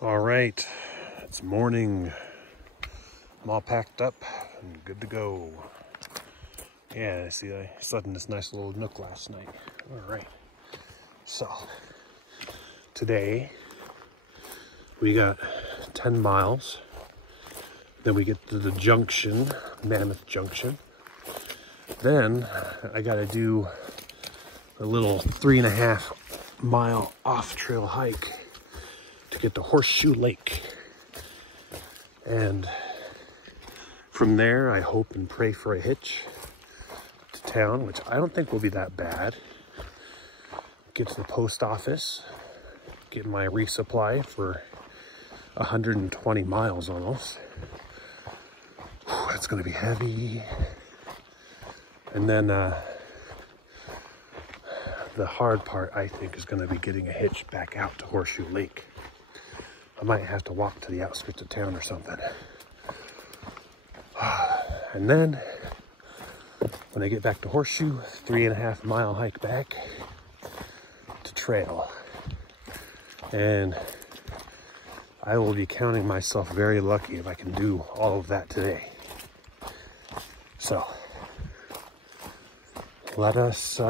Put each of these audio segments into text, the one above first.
All right, it's morning. I'm all packed up and good to go. Yeah, I see I slept in this nice little nook last night. All right, so today we got 10 miles. Then we get to the junction, Mammoth Junction. Then I gotta do a little 3.5 mile off-trail hike to get to Horseshoe Lake. And from there, I hope and pray for a hitch to town, which I don't think will be that bad. Get to the post office, get my resupply for 120 miles almost. Whew, that's gonna be heavy. And then the hard part, I think, is gonna be getting a hitch back out to Horseshoe Lake. I might have to walk to the outskirts of town or something. And then when I get back to Horseshoe, 3.5 mile hike back to trail. And I will be counting myself very lucky if I can do all of that today. So let us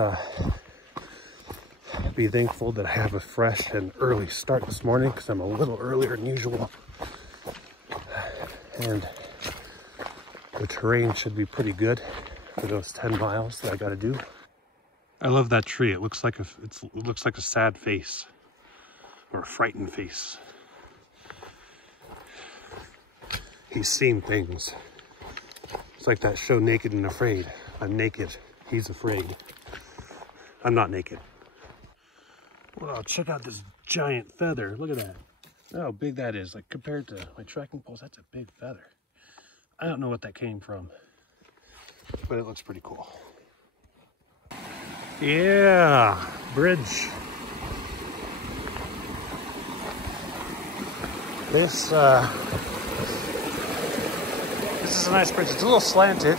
be thankful that I have a fresh and early start this morning, because I'm a little earlier than usual. And the terrain should be pretty good for those 10 miles that I got to do. I love that tree. It looks like a sad face or a frightened face. He's seen things. It's like that show Naked and Afraid. I'm naked. He's afraid. I'm not naked. Wow, check out this giant feather. Look at that. Look how big that is. Like, compared to my trekking poles, that's a big feather. I don't know what that came from, but it looks pretty cool. Yeah, bridge. This is a nice bridge. It's a little slanted.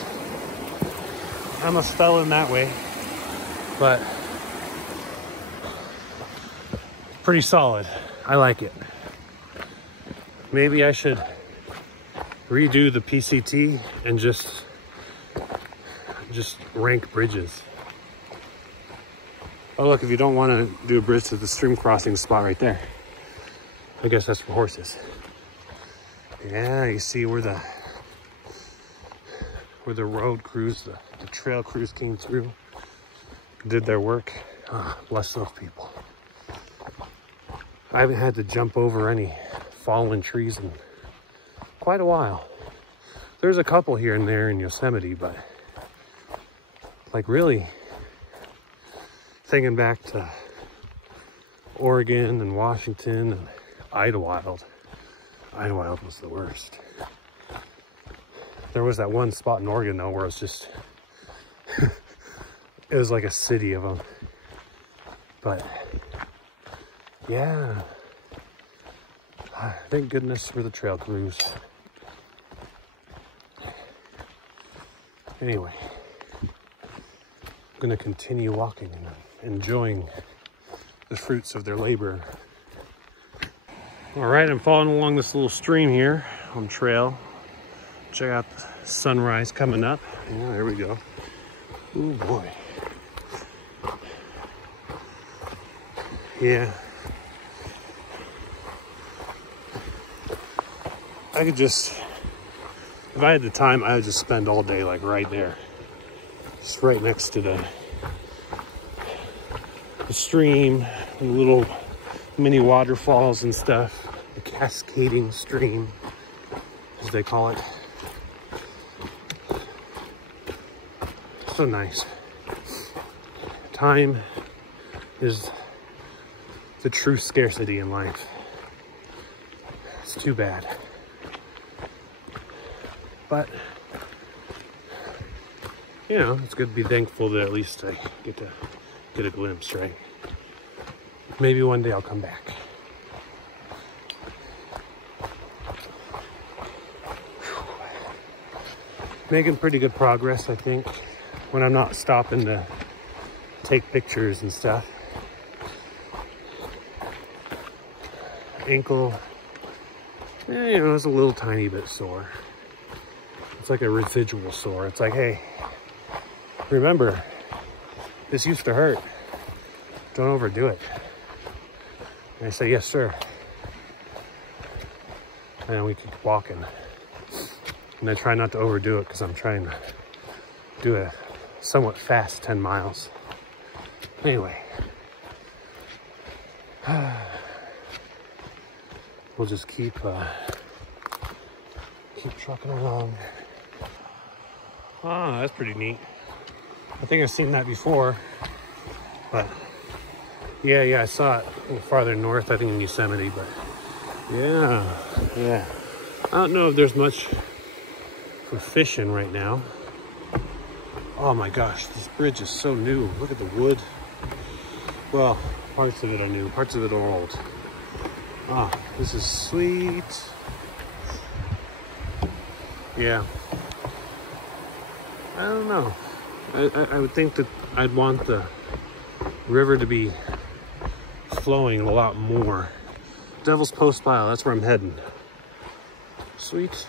I almost fell in that way, but pretty solid. I like it. Maybe I should redo the PCT and just rank bridges. Oh look, if you don't want to do a bridge to the stream crossing spot right there, I guess that's for horses. Yeah, you see where the road crews, the trail crews came through, did their work. Bless those people. I haven't had to jump over any fallen trees in quite a while. There's a couple here and there in Yosemite, but like really thinking back to Oregon and Washington and Idlewild. Idlewild was the worst. There was that one spot in Oregon though where it was just it was like a city of them. But yeah, thank goodness for the trail crews. Anyway, I'm gonna continue walking and enjoying the fruits of their labor. All right, I'm following along this little stream here on trail. Check out the sunrise coming up. Yeah, there we go. Oh boy. Yeah. I could just, if I had the time, I would just spend all day like right there. Just right next to the stream, and little mini waterfalls and stuff. The cascading stream, as they call it. So nice. Time is the true scarcity in life. It's too bad. But, you know, it's good to be thankful that at least I get to get a glimpse, right? Maybe one day I'll come back. Making pretty good progress, I think, when I'm not stopping to take pictures and stuff. Ankle you know, it's a little tiny bit sore. It's like a residual sore. It's like, hey, remember, this used to hurt. Don't overdo it. And I say, yes, sir. And we keep walking. And I try not to overdo it because I'm trying to do a somewhat fast 10 miles. Anyway. We'll just keep trucking along. Ah, that's pretty neat. I think I've seen that before, but yeah, I saw it a little farther north, I think in Yosemite, but yeah. I don't know if there's much for fishing right now. Oh my gosh, this bridge is so new. Look at the wood. Well, parts of it are new, parts of it are old. Ah, this is sweet. Yeah. I don't know. I would think that I'd want the river to be flowing a lot more. Devil's Postpile, that's where I'm heading. Sweet.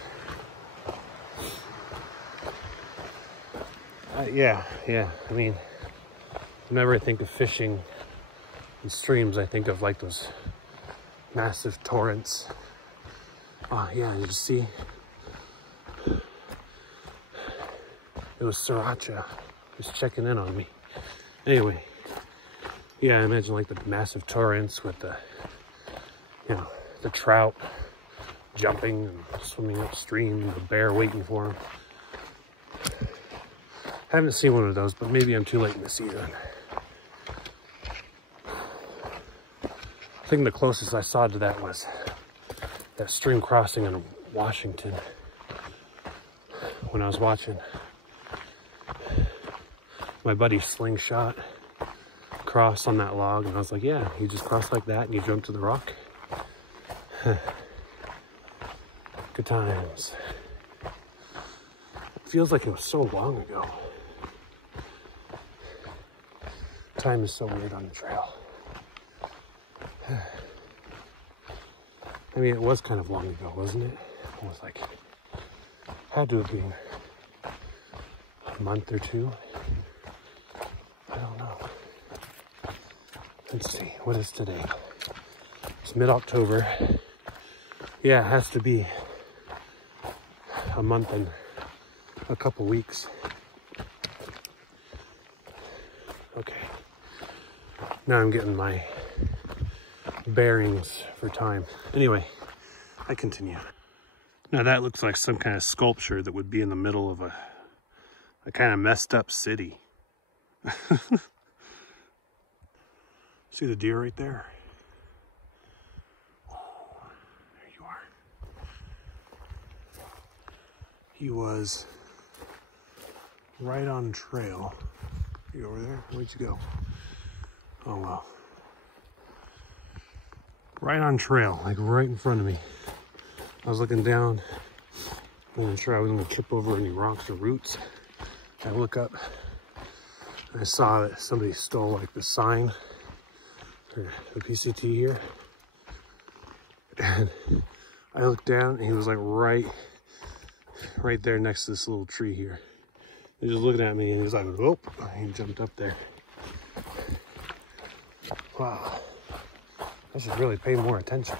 Yeah. I mean, whenever I think of fishing in streams, I think of like those massive torrents. Oh yeah, you see? It was Sriracha just checking in on me. Anyway, yeah, I imagine like the massive torrents with the, you know, the trout jumping and swimming upstream, the bear waiting for them. Haven't seen one of those, but maybe I'm too late in the season. I think the closest I saw to that was that stream crossing in Washington when I was watching my buddy slingshot cross on that log, and I was like, yeah, you just cross like that and you jump to the rock. Good times. It feels like it was so long ago. Time is so weird on the trail. I mean, it was kind of long ago, wasn't it? It was like, had to have been a month or two. I don't know. Let's see, what is today? It's mid-October. Yeah, it has to be a month and a couple weeks. Okay. Now I'm getting my bearings for time. Anyway, I continue. Now that looks like some kind of sculpture that would be in the middle of a kind of messed up city. See the deer right there? Oh, there you are. He was right on trail. You over there? Where'd you go? Oh well. Right on trail, like right in front of me. I was looking down, wasn't sure I was gonna trip over any rocks or roots. I look up, and I saw that somebody stole like the sign, or the PCT here. And I looked down, and he was like right there next to this little tree here. He was just looking at me, and he was like, "Oh!" He jumped up there. Wow. I should really pay more attention.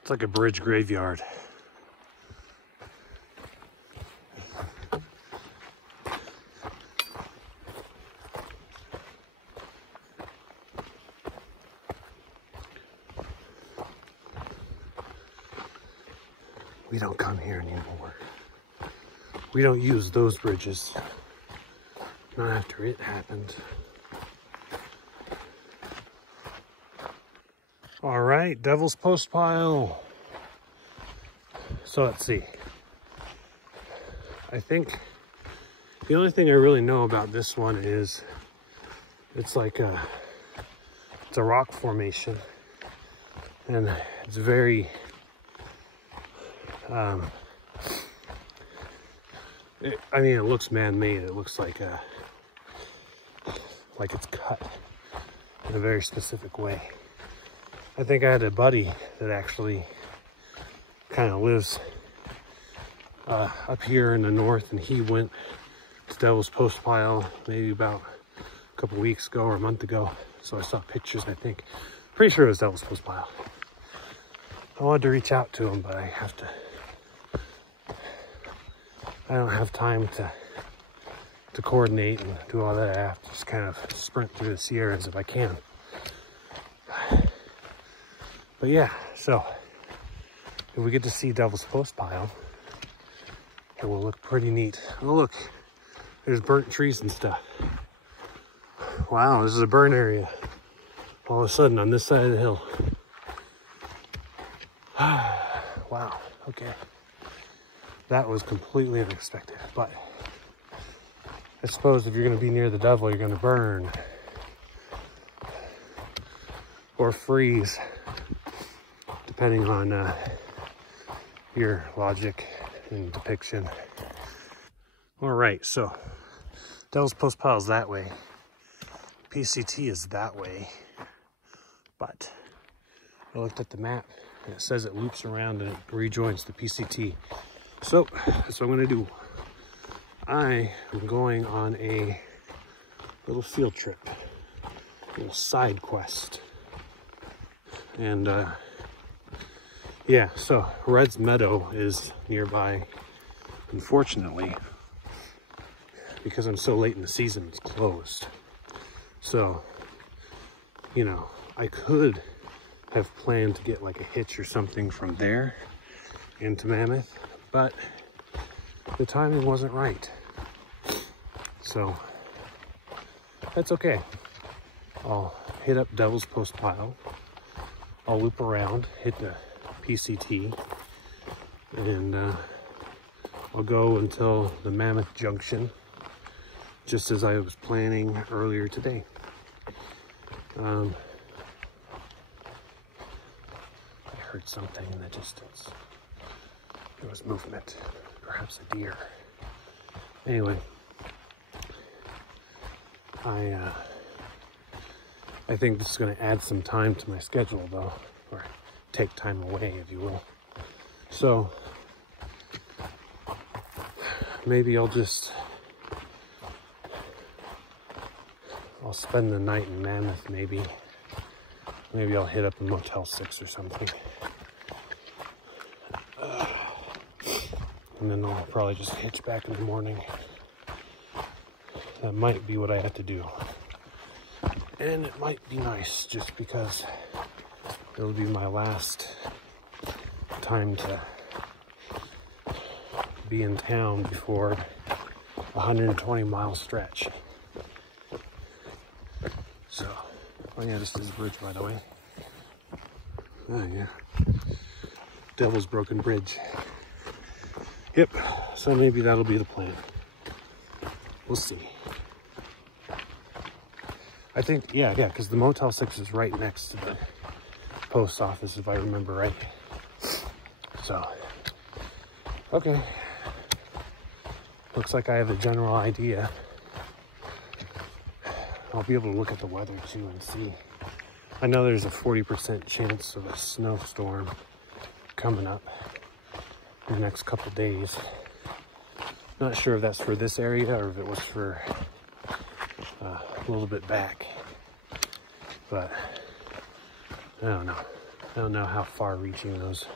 It's like a bridge graveyard. We don't come here anymore. We don't use those bridges. Not after it happened. All right, Devil's Postpile. So let's see. I think the only thing I really know about this one is it's like it's a rock formation, and it's very I mean, it looks man-made. It looks like it's cut in a very specific way. I think I had a buddy that actually kind of lives up here in the north, and he went to Devil's Postpile maybe about a couple weeks ago or a month ago. So I saw pictures, I think. Pretty sure it was Devil's Postpile. I wanted to reach out to him, but I don't have time to coordinate and do all that. I have to just kind of sprint through the Sierras if I can. But yeah, so if we get to see Devil's Postpile, it will look pretty neat. Oh look, there's burnt trees and stuff. Wow, this is a burn area. All of a sudden on this side of the hill. Wow, okay. That was completely unexpected, but I suppose if you're gonna be near the devil, you're gonna burn or freeze, depending on your logic and depiction. All right, so Devil's Postpile is that way. PCT is that way, but I looked at the map and it says it loops around and it rejoins the PCT. So that's what I'm gonna do. I am going on a little field trip, a little side quest. And yeah, so Red's Meadow is nearby. Unfortunately, because I'm so late in the season, it's closed. So, you know, I could have planned to get like a hitch or something from there into Mammoth, but the timing wasn't right. So that's okay. I'll hit up Devil's Postpile. I'll loop around, hit the PCT, and I'll go until the Mammoth Junction, just as I was planning earlier today. I heard something in the distance. There was movement, perhaps a deer. Anyway, I think this is going to add some time to my schedule, though, or take time away, if you will. So maybe I'll spend the night in Mammoth. Maybe I'll hit up a Motel 6 or something. And then I'll probably just hitch back in the morning. That might be what I have to do. And it might be nice just because it'll be my last time to be in town before a 120-mile stretch. So, oh yeah, this is the bridge, by the way. Oh yeah, Devil's Broken Bridge. Yep, so maybe that'll be the plan. We'll see. I think, yeah, because the Motel 6 is right next to the post office, if I remember right. So, okay. Looks like I have a general idea. I'll be able to look at the weather too and see. I know there's a 40% chance of a snowstorm coming up in the next couple days. Not sure if that's for this area or if it was for a little bit back, but I don't know. I don't know how far reaching those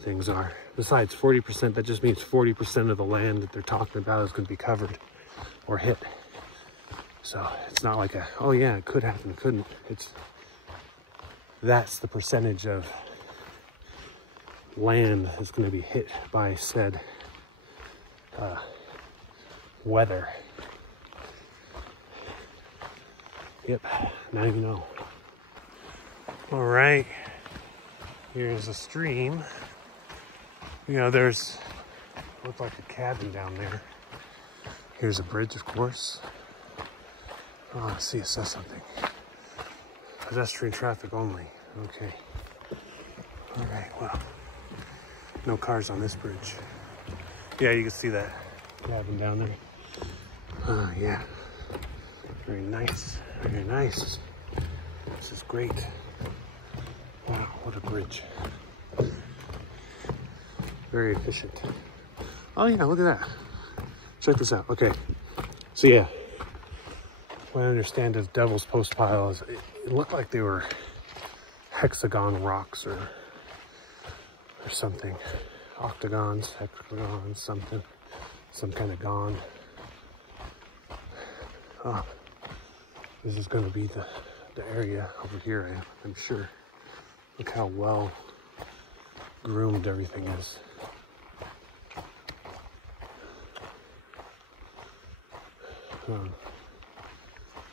things are. Besides, 40%, that just means 40% of the land that they're talking about is going to be covered or hit. So it's not like oh yeah, it could happen, couldn't. That's the percentage of land that's going to be hit by said weather. Yep, now you know. All right, here's a stream. You know, there's, looked like a cabin down there. Here's a bridge, of course. Oh, let's see, it says something. Pedestrian traffic only. Okay. All right, well, no cars on this bridge. Yeah, you can see that cabin down there. Yeah. Very nice. Very nice. This is great. Wow, what a bridge. Very efficient. Oh yeah, look at that. Check this out. Okay, so yeah, what I understand of Devil's Postpile is it looked like they were hexagon rocks or something. Octagons, hexagons, something. Some kind of gone. Oh, this is going to be the area over here, I'm sure. Look how well groomed everything is.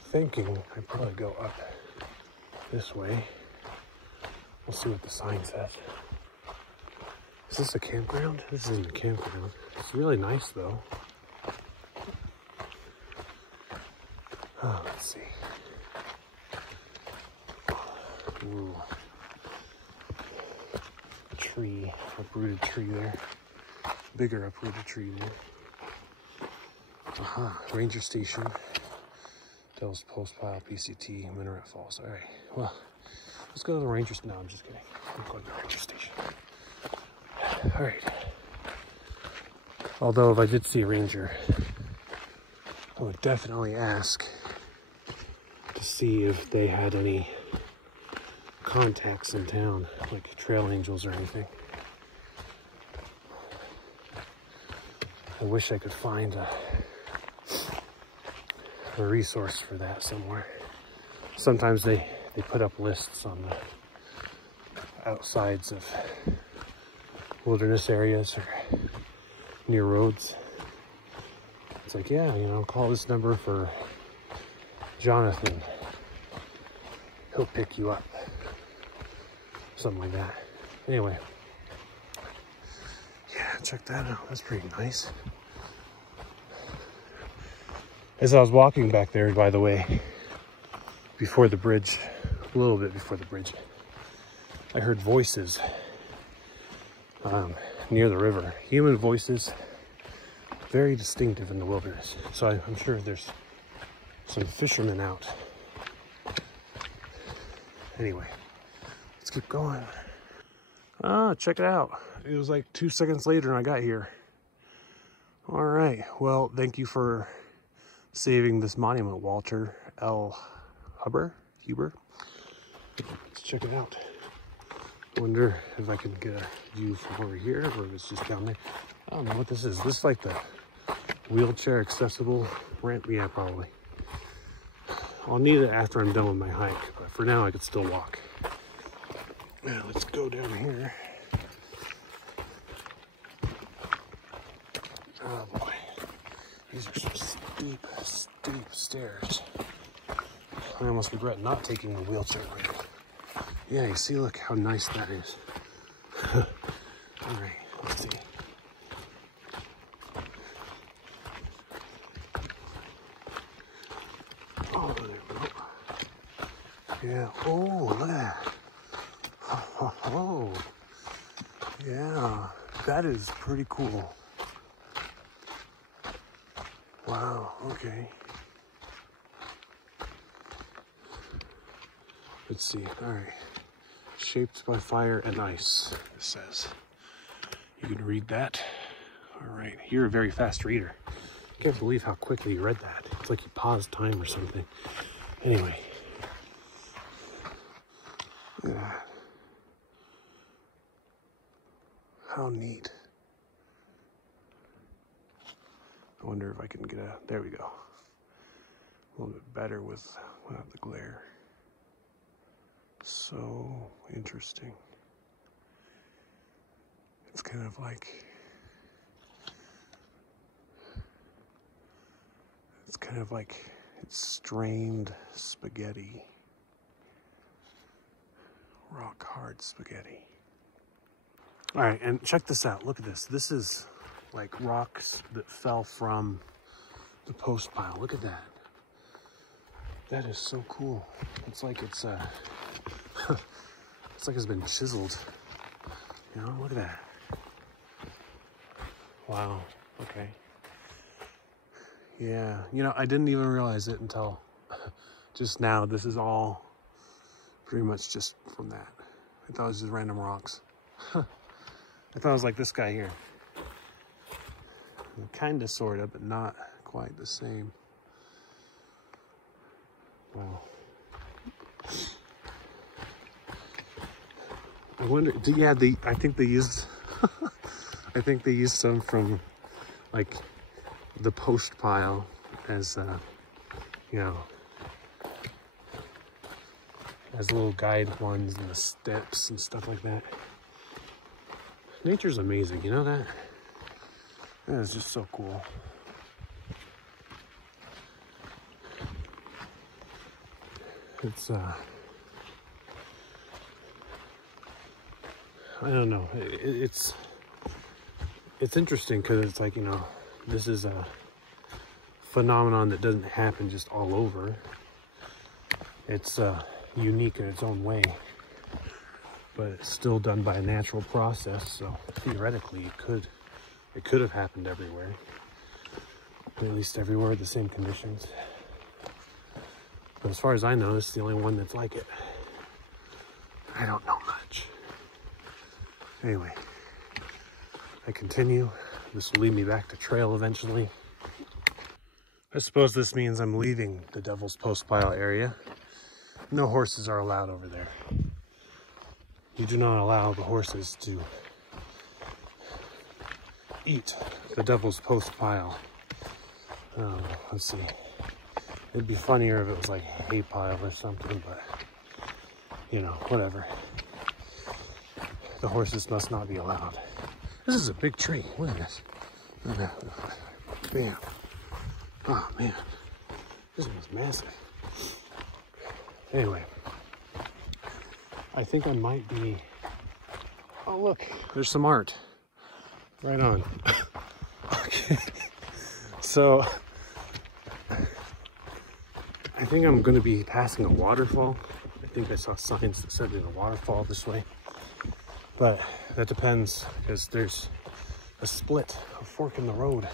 Thinking I'd probably go up this way. We'll see what the sign says. Is this a campground? This isn't a campground. It's really nice though. Oh, let's see. Ooh. A tree, uprooted tree there. Bigger uprooted tree there. Aha, ranger station. Devil's Postpile, PCT, Meadow Falls. All right, well, let's go to the ranger station. No, I'm just kidding. I'm going to the ranger station. All right. Although if I did see a ranger, I would definitely ask to see if they had any contacts in town, like trail angels or anything. I wish I could find a resource for that somewhere. Sometimes they put up lists on the outsides of wilderness areas or near roads. It's like, yeah, you know, call this number for Jonathan. He'll pick you up. Something like that. Anyway. Yeah, check that out. That's pretty nice. As I was walking back there, by the way, before the bridge, a little bit before the bridge, I heard voices near the river. Human voices, very distinctive in the wilderness. So I'm sure there's some fishermen out. Anyway, let's keep going. Ah, check it out. It was like 2 seconds later and I got here. All right, well, thank you for saving this monument, Walter L. Huber. Let's check it out. I wonder if I can get a view from over here or if it's just down there. I don't know what this is. This is like the wheelchair accessible ramp? Yeah, probably. I'll need it after I'm done with my hike, but for now I could still walk. Now let's go down here. Oh boy, these are some steep stairs. I almost regret not taking the wheelchair ramp. Yeah, you see, look how nice that is. All right, let's see. Oh, there we go. Yeah, oh, look at that. Oh, yeah, that is pretty cool. Wow, okay. Let's see, all right. Shaped by fire and ice, it says. You can read that. All right, you're a very fast reader. I can't believe how quickly you read that. It's like you paused time or something. Anyway. Look at that. How neat. I wonder if I can get there we go. A little bit better without the glare. So interesting. It's kind of like, it's strained spaghetti. Rock hard spaghetti. All right, and check this out. Look at this. This is like rocks that fell from the Postpile. Look at that. That is so cool. It's like it's it's been chiseled. You know, look at that. Wow. Okay. Yeah. You know, I didn't even realize it until just now. This is all pretty much just from that. I thought it was just random rocks. I thought it was like this guy here. Kind of, sort of, but not quite the same. Wow. I wonder, yeah, I think they used, I think they used some from like the Postpile as, you know, as little guide ones and the steps and stuff like that. Nature's amazing, you know that? That is just so cool. It's, I don't know. It's interesting because it's like, you know, this is a phenomenon that doesn't happen just all over. It's unique in its own way, but it's still done by a natural process. So theoretically, it could have happened everywhere, at least everywhere the same conditions. But as far as I know, it's the only one that's like it. I don't know much. Anyway, I continue. This will lead me back to trail eventually. I suppose this means I'm leaving the Devil's Postpile area. No horses are allowed over there. You do not allow the horses to eat the Devil's Postpile. Let's see. It'd be funnier if it was like hay pile or something, but you know, whatever. The horses must not be allowed. This is a big tree. Look at this. Bam. Oh man, this one's massive. Anyway, I think I might be, oh look, there's some art. Right on. Okay. So, I think I'm going to be passing a waterfall. I think I saw signs that said there's a waterfall this way. But that depends, because there's a split, a fork in the road.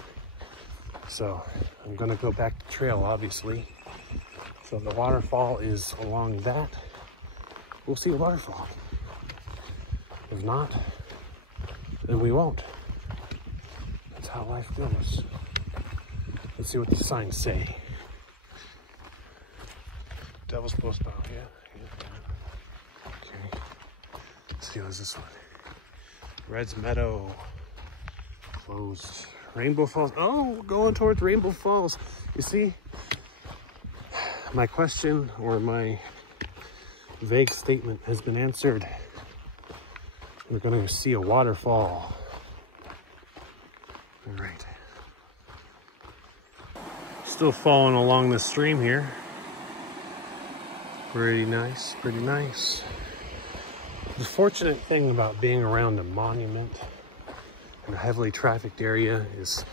So I'm going to go back to trail, obviously. So the waterfall is along that. We'll see a waterfall. If not, then we won't. That's how life goes. Let's see what the signs say. Devil's Postpile, yeah. Okay. Let's see, what's this one? Red's Meadow. Closed. Rainbow Falls. Oh, we're going towards Rainbow Falls. You see, my question or my vague statement has been answered. We're going to see a waterfall. All right. Still following along the stream here. Pretty nice, pretty nice. The fortunate thing about being around a monument in a heavily trafficked area is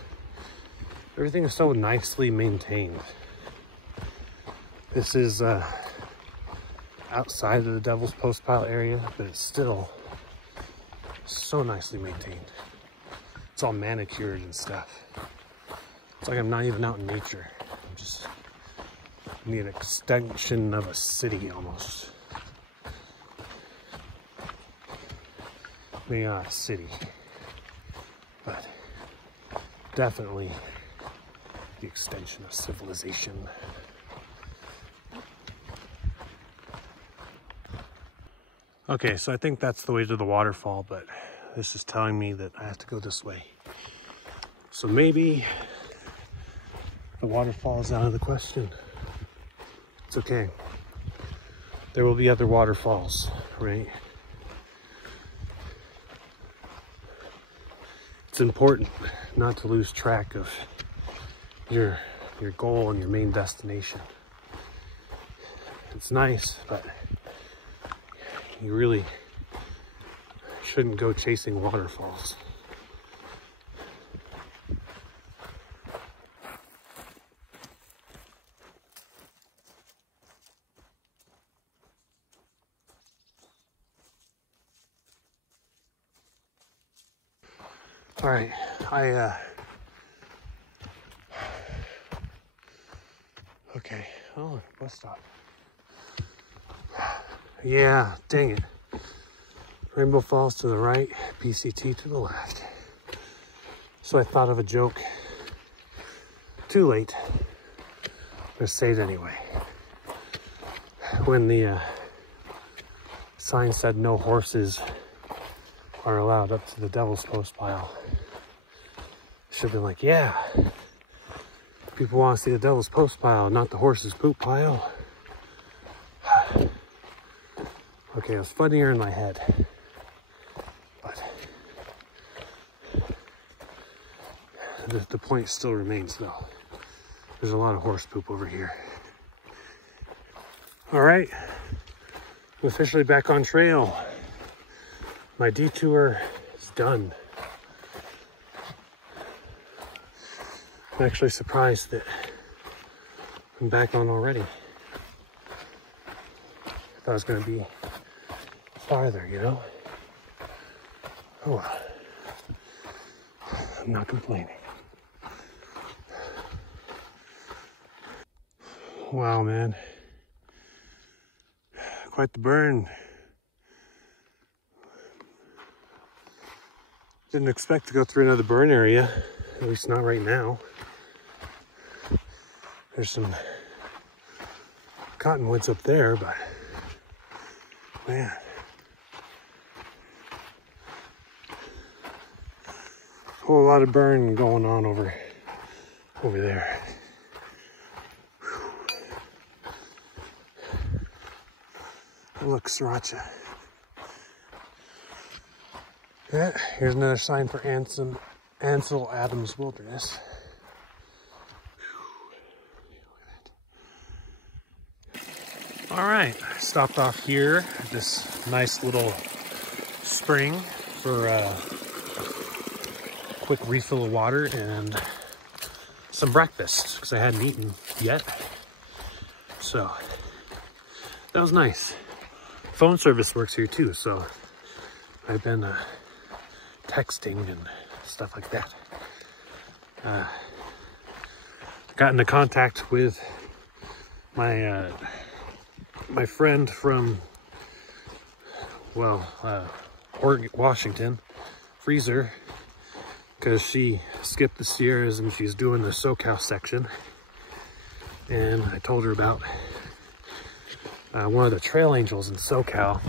everything is so nicely maintained. This is outside of the Devil's Postpile area, but it's still so nicely maintained. It's all manicured and stuff. It's like I'm not even out in nature. I'm just an extension of a city almost. Maybe not a city, but definitely the extension of civilization. Okay, so I think that's the way to the waterfall, but this is telling me that I have to go this way. So maybe the waterfall is out of the question. It's okay. There will be other waterfalls, right? It's important not to lose track of your goal and your main destination. It's nice, but you really shouldn't go chasing waterfalls. All right, okay, oh, bus stop. Yeah, dang it. Rainbow Falls to the right, PCT to the left. So I thought of a joke. Too late. But say it anyway. When the sign said no horses are allowed up to the Devil's Postpile, I should have been like, yeah, people want to see the Devil's Postpile, not the horse's poop pile. Okay, it was funnier in my head. But the point still remains though. There's a lot of horse poop over here. All right, I'm officially back on trail. My detour is done. I'm actually surprised that I'm back on already. I thought it was gonna be farther, you know? Oh well. I'm not complaining. Wow, man. Quite the burn. Didn't expect to go through another burn area, at least not right now. There's some cottonwoods up there, but man. Whole lot of burn going on over there. Look, Sriracha. Yeah, here's another sign for Ansel Adams Wilderness. All right, stopped off here at this nice little spring for a quick refill of water and some breakfast because I hadn't eaten yet. So that was nice. Phone service works here too, so I've been texting and stuff like that. Got into contact with my my friend from, well, Oregon, Washington, Freezer, because she skipped the Sierras and she's doing the SoCal section. And I told her about one of the trail angels in SoCal,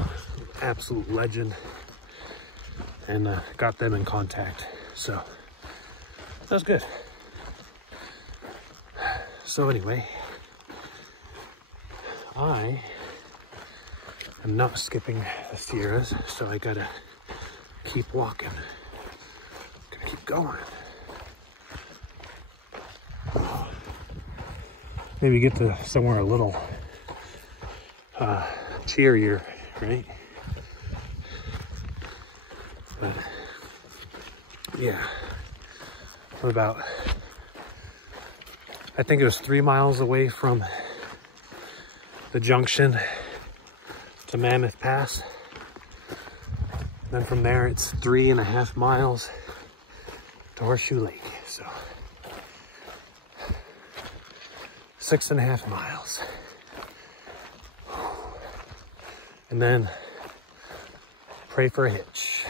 absolute legend, and got them in contact. So that was good. So anyway, I am not skipping the Sierras, so I gotta keep walking. Gotta keep going. Maybe get to somewhere a little cheerier, right? But yeah, I'm about, I think it was 3 miles away from the junction to Mammoth Pass. Then from there, it's 3.5 miles to Horseshoe Lake. So 6.5 miles. And then pray for a hitch.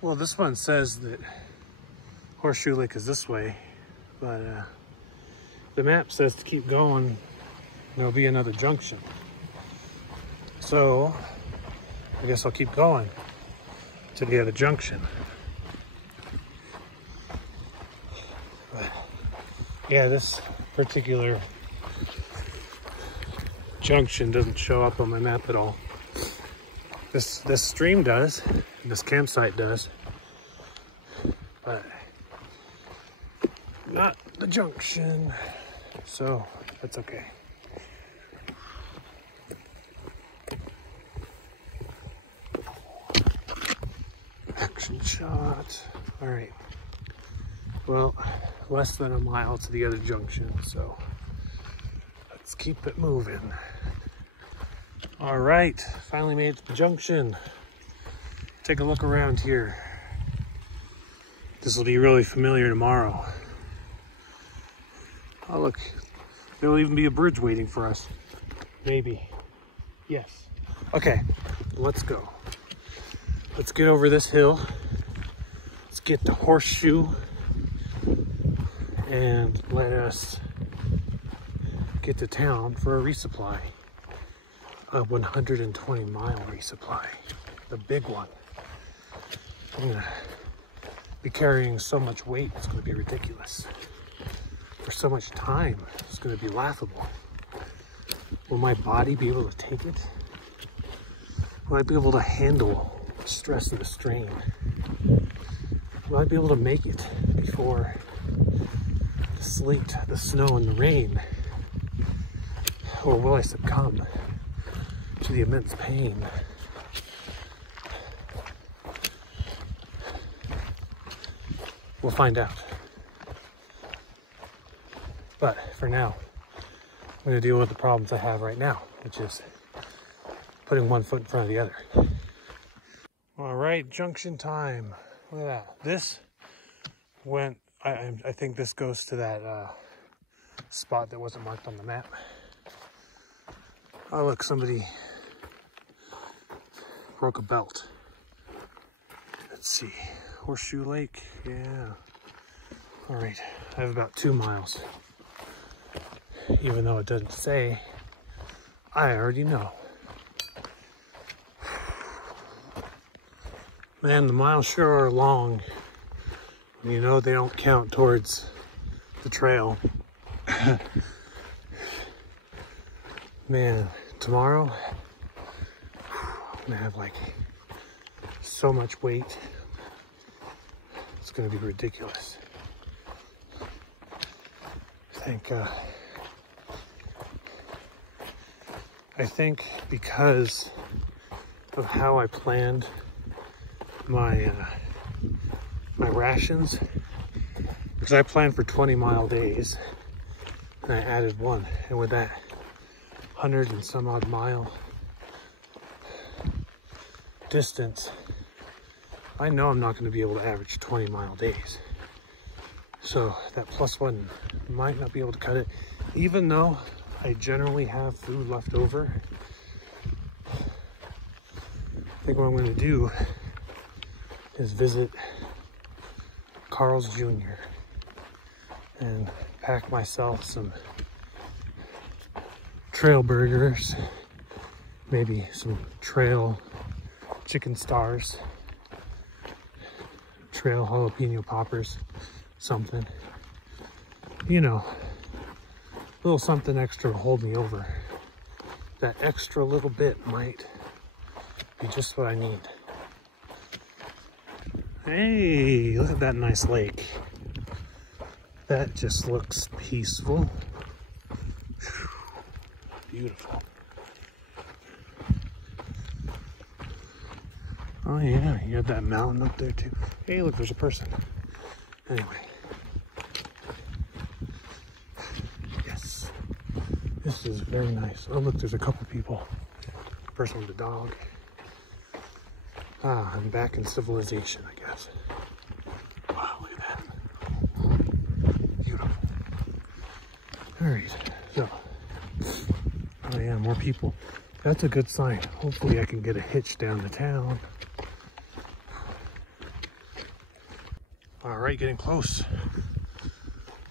Well, this one says that Horseshoe Lake is this way, but the map says to keep going. There'll be another junction. So I guess I'll keep going to the other junction. But yeah, this particular junction doesn't show up on my map at all. This stream does, this campsite does, but not the junction, so that's okay. Action shot. All right, well, less than a mile to the other junction, so let's keep it moving. All right, finally made it to the junction. Take a look around here. This will be really familiar tomorrow. Oh look, there'll even be a bridge waiting for us. Maybe, yes. Okay, let's go. Let's get over this hill. Let's get to Horseshoe and let us get to town for a resupply. A 120-mile resupply, the big one. I'm gonna be carrying so much weight, it's gonna be ridiculous. For so much time, it's gonna be laughable. Will my body be able to take it? Will I be able to handle the stress and the strain? Will I be able to make it before the sleet, the snow, and the rain? Or will I succumb to the immense pain? We'll find out. But for now, I'm going to deal with the problems I have right now, which is putting one foot in front of the other. All right, junction time. Look at that. This went, I think this goes to that spot that wasn't marked on the map. Oh, look, somebody broke a belt. Let's see. Horseshoe Lake, yeah. All right, I have about 2 miles. Even though it doesn't say, I already know. Man, the miles sure are long. You know they don't count towards the trail. Man, tomorrow, I'm gonna have like so much weight. It's gonna be ridiculous. I think because of how I planned my my rations, because I planned for 20-mile days and I added one, and with that 100 and some odd mile distance, I know I'm not going to be able to average 20-mile days. So that +1 might not be able to cut it, even though I generally have food left over. I think what I'm going to do is visit Carl's Jr. and pack myself some trail burgers, maybe some trail chicken stars, trail jalapeno poppers, something, you know, a little something extra to hold me over. That extra little bit might be just what I need. Hey, look at that nice lake. That just looks peaceful. Whew, beautiful. Oh yeah, you got that mountain up there too. Hey, look, there's a person. Anyway. Yes. This is very nice. Oh look, there's a couple people. Person with a dog. Ah, I'm back in civilization, I guess. Wow, look at that. Beautiful. Alright, so. Oh yeah, more people. That's a good sign. Hopefully I can get a hitch down to town. All right, getting close.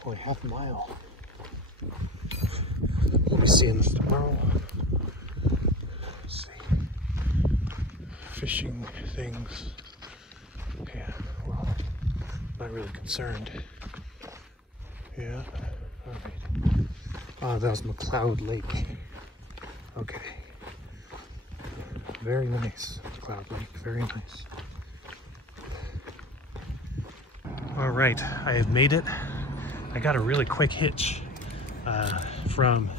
Only half a mile. We'll be seeing this tomorrow. Let's see. Fishing things. Yeah, well, not really concerned. Yeah, all right. That was McLeod Lake. Okay. Very nice, McLeod Lake, very nice. All right, I have made it. I got a really quick hitch from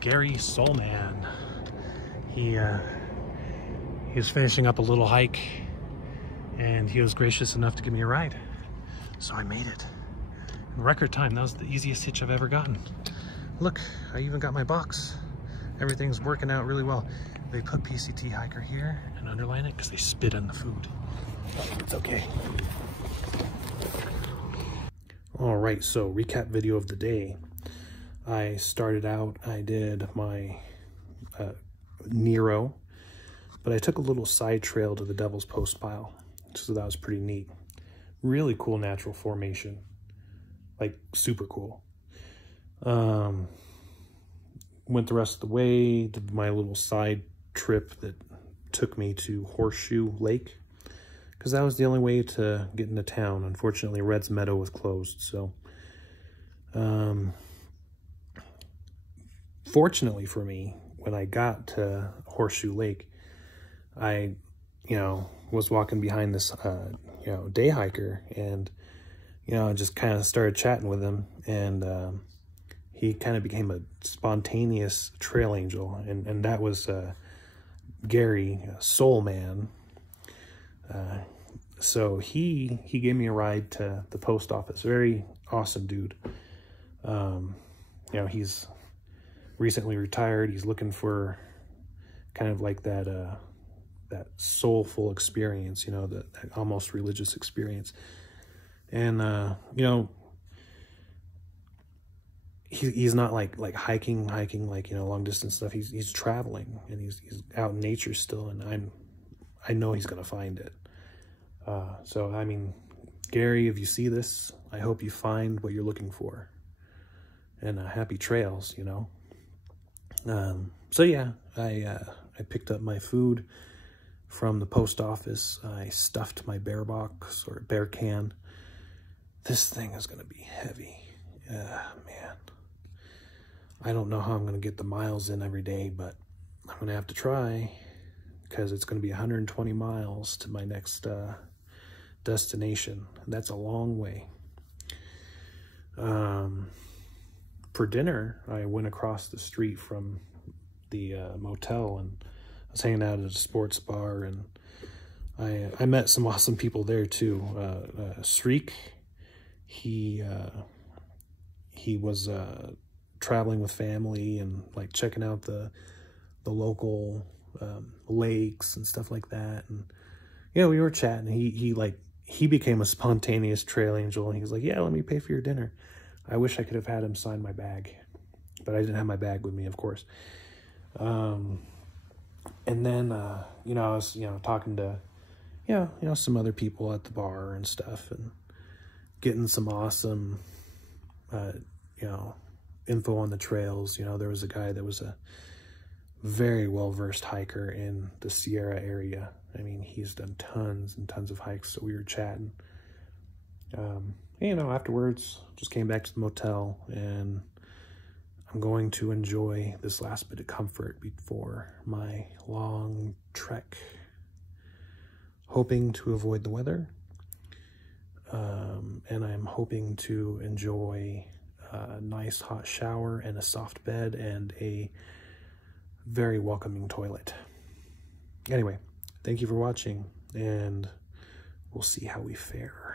Gary Soulman. He was finishing up a little hike and he was gracious enough to give me a ride. So I made it. In record time, that was the easiest hitch I've ever gotten. Look, I even got my box. Everything's working out really well. They put PCT hiker here and underline it because they spit on the food. It's okay. All right, so recap video of the day. I started out, I did my Nero. But I took a little side trail to the Devil's Postpile, so that was pretty neat. Really cool natural formation, like super cool. Went the rest of the way, did my little side trip that took me to Horseshoe Lake, because that was the only way to get into town. Unfortunately, Red's Meadow was closed, so fortunately for me, when I got to Horseshoe Lake, I, was walking behind this, day hiker, and, just kind of started chatting with him, and he kind of became a spontaneous trail angel, and that was Gary, Soulman. So he gave me a ride to the post office. Very awesome dude. He's recently retired. He's looking for kind of like that soulful experience, that almost religious experience. And he's not like hiking like long distance stuff. He's traveling, and he's out in nature still, and I know he's gonna find it. So I mean, Gary, if you see this, I hope you find what you're looking for, and happy trails. So yeah, I picked up my food from the post office. I stuffed my bear box, or bear can. This thing is gonna be heavy. Man, I don't know how I'm gonna get the miles in every day, but I'm gonna have to try, because it's gonna be 120 miles to my next destination. That's a long way. For dinner, I went across the street from the motel, and I was hanging out at a sports bar, and I met some awesome people there too. Srik, he was traveling with family and like checking out the local lakes and stuff like that, and we were chatting. He became a spontaneous trail angel, and he was like, yeah, let me pay for your dinner. I wish I could have had him sign my bag, but I didn't have my bag with me, of course. And then I was talking to some other people at the bar and stuff, and getting some awesome info on the trails. There was a guy that was a very well-versed hiker in the Sierra area. I mean, he's done tons and tons of hikes, so we were chatting. Afterwards, just came back to the motel, and I'm going to enjoy this last bit of comfort before my long trek, hoping to avoid the weather, and I'm hoping to enjoy a nice hot shower and a soft bed and a very welcoming toilet. Anyway, thank you for watching, and we'll see how we fare.